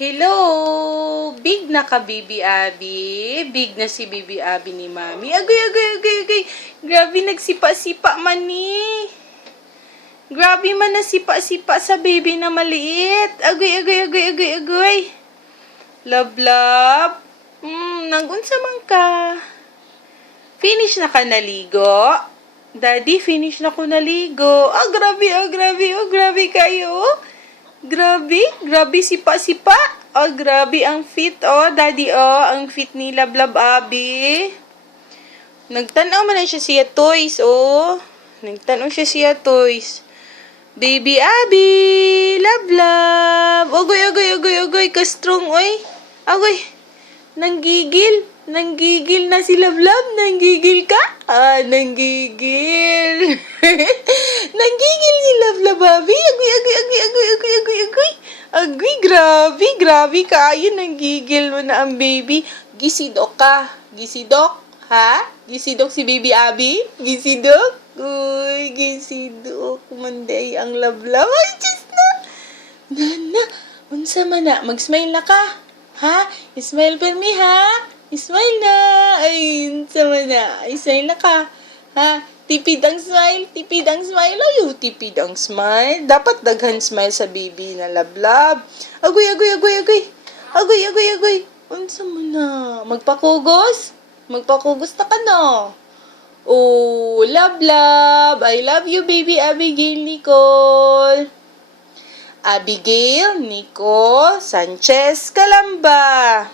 Hello! Big na ka, Bibi Abi. Big na si Bibi Abi ni Mami. Agoy. Grabe, nagsipa-sipa man ni. Grabe man na sipa-sipa sa baby na maliit. Agoy. Love. Nangunsa man ka. Finish na ka naligo? Daddy, finish na ko naligo. Grabe kayo. Grabe sipa-sipa. Grabe ang fit, daddy, ang fit ni Love Abi. Nagtanaw man na siya toys, Nagtanaw siya toys. Baby Abi, Love. Agoy, ka-strong, oy. Agoy, nanggigil na si Love. Nanggigil ka? Nanggigil. Nanggigil si Love Abi. Agoy, grabe ka. Ayun, nanggigil mo na ang baby. Gisidok ka. Gisidok, ha? Gisidok si Baby Abi? Gisidok? Uy, gisidok. Manday ang Love. Ay, just na. Nana, unsa man na? Mag-smile na ka. Ha? Smile for me, ha? Smile na. Ay, unsa man na? Smile na ka. Ha? Tipid ang smile. Ayo, tipid ang smile. Dapat daghan smile sa baby na Love. Agoy. Unsa mo na? Magpakugos na ka no? Oh, Love. I love you, baby Abigail Nicole. Abigail Nicole Sanchez Calamba.